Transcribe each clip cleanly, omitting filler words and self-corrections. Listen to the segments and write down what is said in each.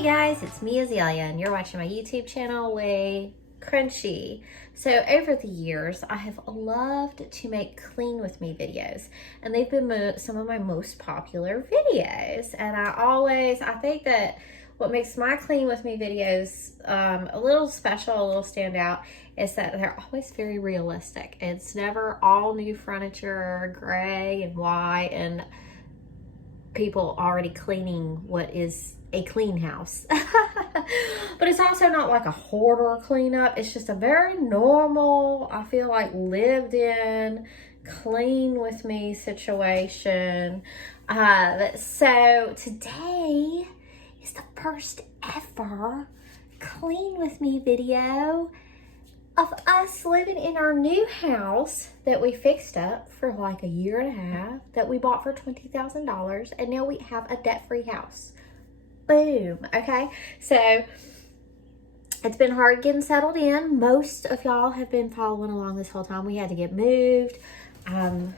Hey guys, it's me Azalea and you're watching my YouTube channel, WayCrunchy. So over the years, I have loved to make clean with me videos, and they've been some of my most popular videos. And I think that what makes my clean with me videos a little special, a little stand out, is that they're always very realistic. It's never all new furniture, gray and white, and people already cleaning what is a clean house. But it's also not like a hoarder cleanup. It's just a very normal, I feel like, lived in, clean with me situation. So today is the first ever clean with me video of us living in our new house that we fixed up for like a year and a half, that we bought for $20,000, and now we have a debt-free house. Boom. Okay, so it's been hard getting settled in. Most of y'all have been following along this whole time. We had to get moved. I'm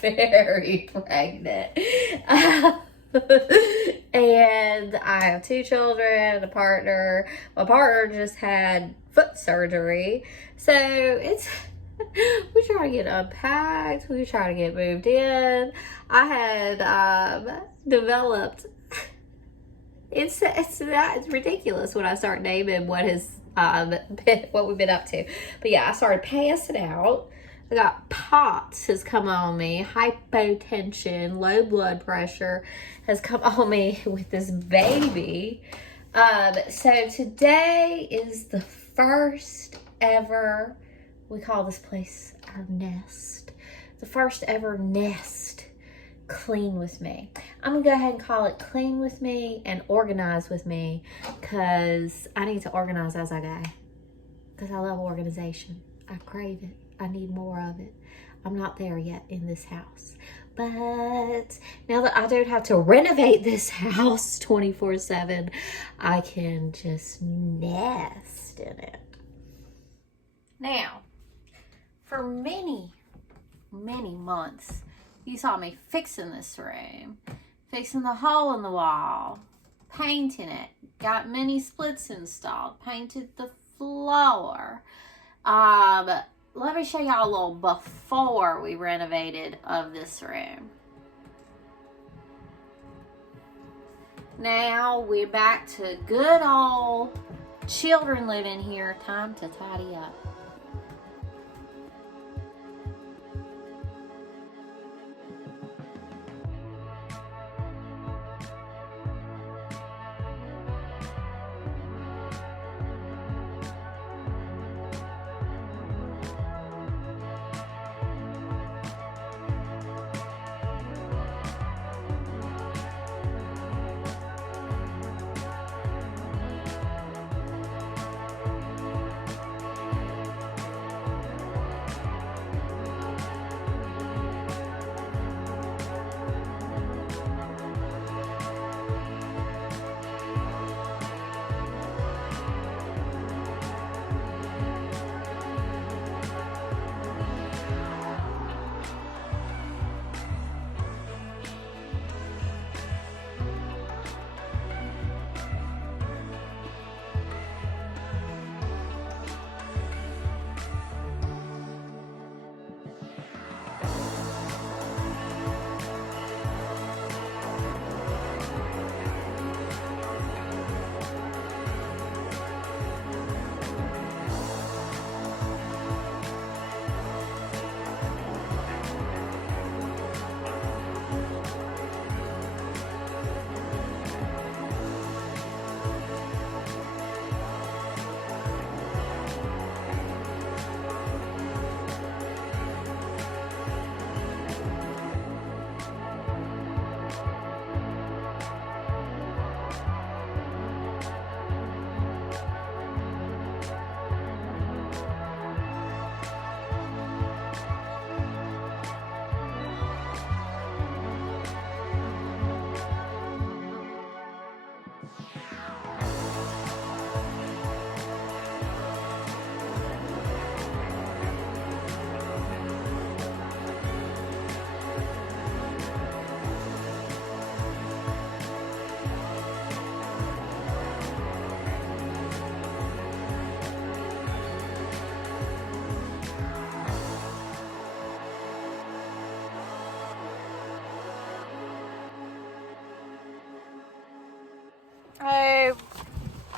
very pregnant. And I have 2 children, a partner. My partner just had foot surgery. So we try to get unpacked. We try to get moved in. I had developed, it's ridiculous when I start naming what we've been up to. But yeah, I started passing out. I got POTS has come on me, hypotension, low blood pressure has come on me with this baby. So today is the first ever, we call this place our nest, the first ever nest clean with me. I'm gonna go ahead and call it clean with me and organize with me, because I need to organize as I go, because I love organization. I crave it. I need more of it. I'm not there yet in this house. But now that I don't have to renovate this house 24/7, I can just nest in it. Now, for many months, you saw me fixing this room, fixing the hole in the wall, painting it, got mini splits installed, painted the floor. Let me show y'all a little before we renovated of this room. Now we're back to good old children living here. Time to tidy up.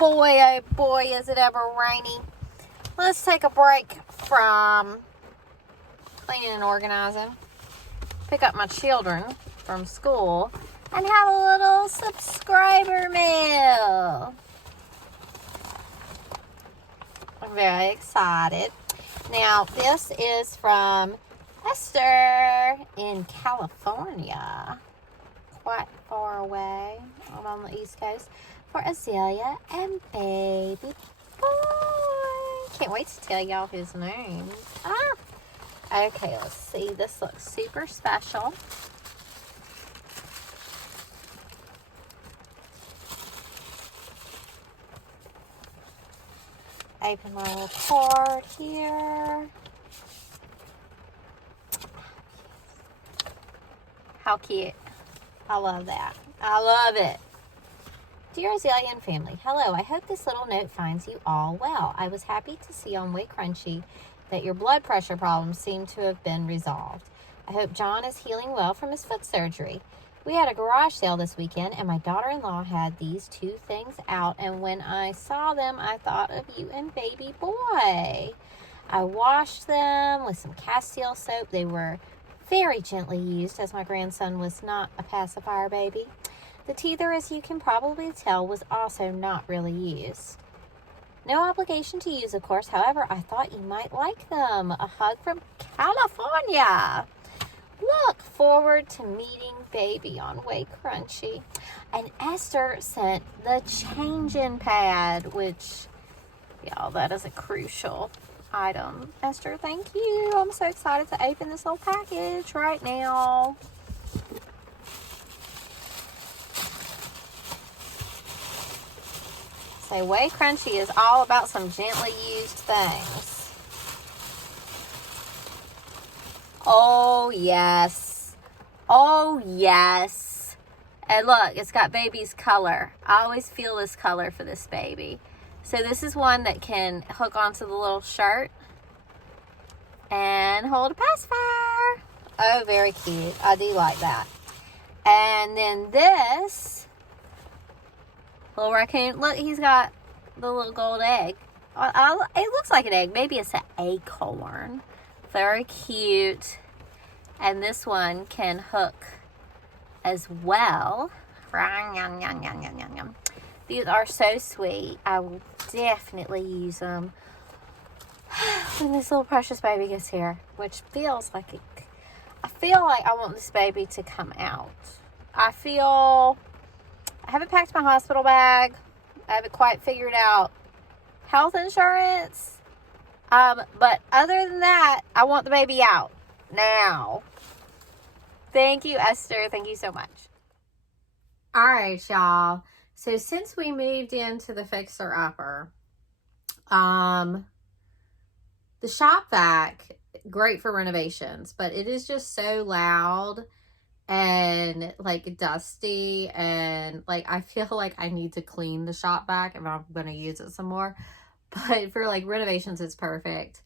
oh boy, is it ever rainy. Let's take a break from cleaning and organizing. Pick up my children from school and have a little subscriber mail. I'm very excited. Now, this is from Esther in California. Quite far away. I'm on the East Coast. For Azalea and baby boy. Can't wait to tell y'all his name. Okay, let's see. This looks super special. Open my little card here. How cute. I love that. I love it. Dear Azalea and family, hello. I hope this little note finds you all well. I was happy to see on WayCrunchy that your blood pressure problems seem to have been resolved. I hope John is healing well from his foot surgery. We had a garage sale this weekend, and my daughter-in-law had these two things out, and when I saw them, I thought of you and baby boy. I washed them with some Castile soap. They were very gently used, as my grandson was not a pacifier baby. The teether, as you can probably tell, was also not really used. No obligation to use, of course. However, I thought you might like them. A hug from California. Look forward to meeting baby on WayCrunchy. And Esther sent the change-in pad, which, y'all, that is a crucial item. Esther, thank you. I'm so excited to open this little package right now. So WayCrunchy is all about some gently used things. Oh, yes. Oh, yes. And look, it's got baby's color. I always feel this color for this baby. So this is one that can hook onto the little shirt and hold a pacifier. Oh, very cute. I do like that. And then this little raccoon. Look, he's got the little gold egg. It looks like an egg. Maybe it's an acorn. Very cute. And this one can hook as well. These are so sweet. I will definitely use them when this little precious baby gets here, which feels like it. I feel like I want this baby to come out. I haven't packed my hospital bag. I haven't quite figured out health insurance. But other than that, I want the baby out now. Thank you, Esther. Thank you so much. All right, y'all. So since we moved into the Fixer Upper, the shop vac, great for renovations, but it is just so loud and like dusty, and like I feel like I need to clean the shop vac if I'm going to use it some more. But for like renovations, it's perfect.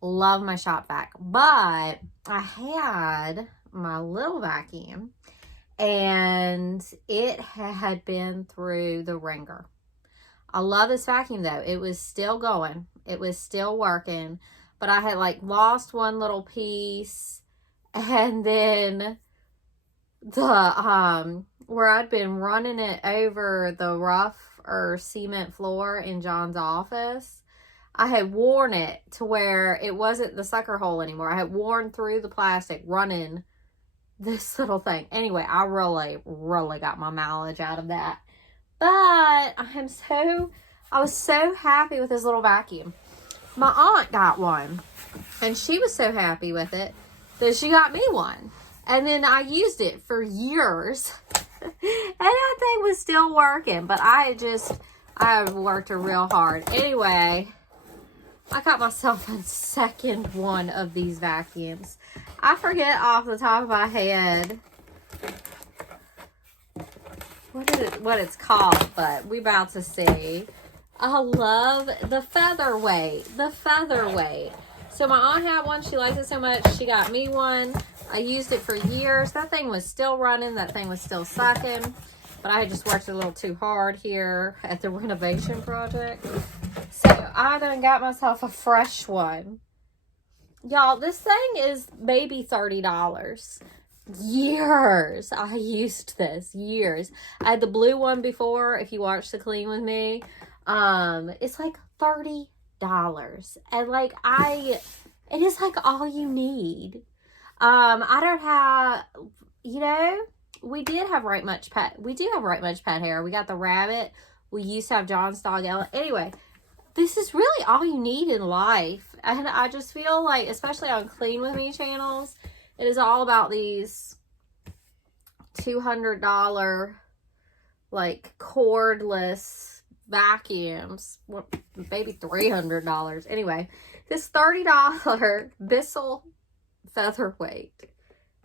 Love my shop vac. But I had my little vacuum and it had been through the ringer. I love this vacuum though. It was still going. It was still working. But I had like lost one little piece, and then the where I'd been running it over the rough or cement floor in John's office, I had worn it to where it wasn't the sucker hole anymore. I had worn through the plastic running this little thing. Anyway, I really got my mileage out of that. But I was so happy with this little vacuum. My aunt got one, and she was so happy with it that she got me one. And then I used it for years. And that thing was still working. But I worked real hard. Anyway, I got myself a second one of these vacuums. I forget off the top of my head what it's called, but we about to see. I love the featherweight. The featherweight. So my aunt had one. She liked it so much. She got me one. I used it for years. That thing was still running. That thing was still sucking. but I just worked a little too hard here at the renovation project. So I done got myself a fresh one. Y'all, this thing is maybe $30. Years I used this. Years. I had the blue one before, if you watched the clean with me. It's like $30. And like it is like all you need. I don't have, you know, we do have right much pet hair. We got the rabbit. We used to have John's dog, Ella. Anyway, this is really all you need in life. And I just feel like, especially on Clean With Me channels, it is all about these $200 like cordless vacuums. Well, maybe $300. Anyway, this $30 Bissell featherweight.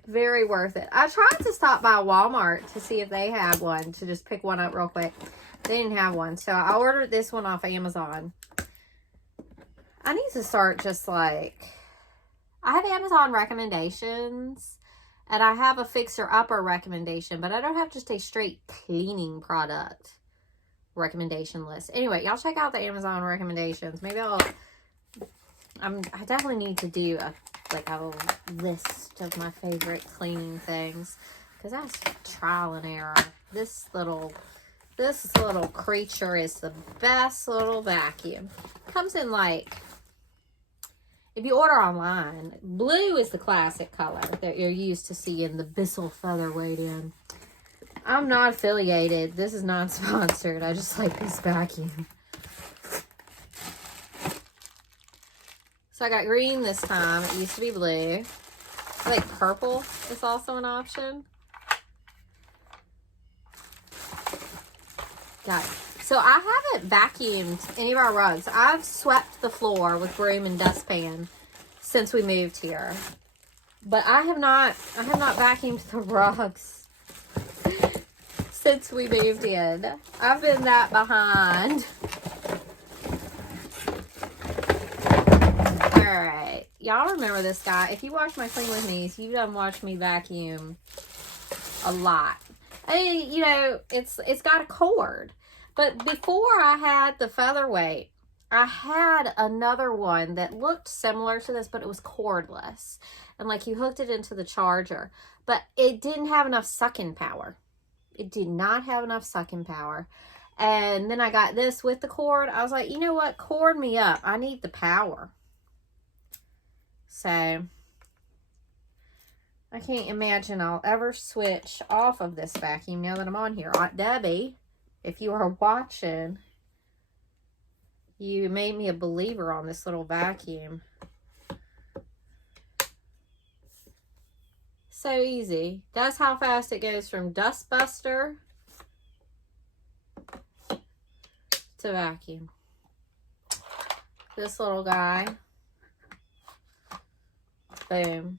Very worth it. I tried to stop by Walmart to see if they have one, to just pick one up real quick. They didn't have one, so I ordered this one off Amazon. I need to start just like, I have Amazon recommendations and I have a fixer-upper recommendation, but I don't have just a straight cleaning product recommendation list. Anyway, y'all check out the Amazon recommendations. Maybe I definitely need to do a list of my favorite cleaning things, because that's trial and error. This little creature is the best little vacuum. Comes in like, if you order online, blue is the classic color that you're used to seeing the Bissell featherweight in. I'm not affiliated. This is not sponsored. I just like this vacuum. So I got green this time. It used to be blue. I think purple is also an option. Got it. So I haven't vacuumed any of our rugs. I've swept the floor with broom and dustpan since we moved here. But I have not vacuumed the rugs since we moved in. I've been that behind. Alright. Y'all remember this guy. If you watch my Clean With Me's, you done watch me vacuum a lot. And, you know, it's got a cord. But before I had the featherweight, I had another one that looked similar to this, but it was cordless. And like you hooked it into the charger. But it didn't have enough sucking power. It did not have enough sucking power. And then I got this with the cord. I was like, you know what? Cord me up. I need the power. So I can't imagine I'll ever switch off of this vacuum now that I'm on here. Aunt Debbie, if you are watching, you made me a believer on this little vacuum. So easy. That's how fast it goes from dust buster to vacuum. This little guy. Boom.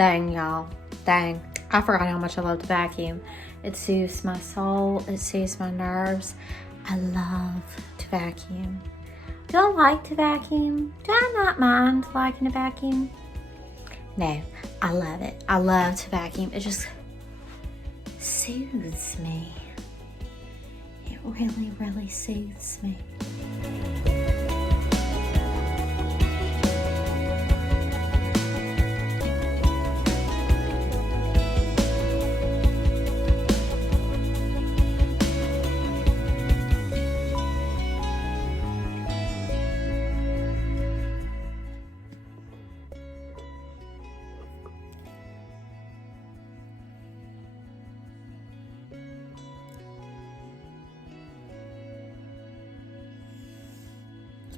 Dang, y'all. Dang. I forgot how much I love to vacuum. It soothes my soul. It soothes my nerves. I love to vacuum. Do I like to vacuum? Do I not mind liking to vacuum? No, I love it. I love to vacuum. It just soothes me. It really, really soothes me.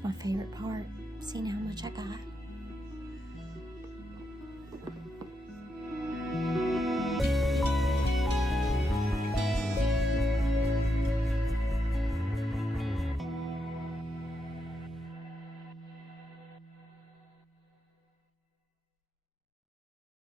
My favorite part, seeing how much I got.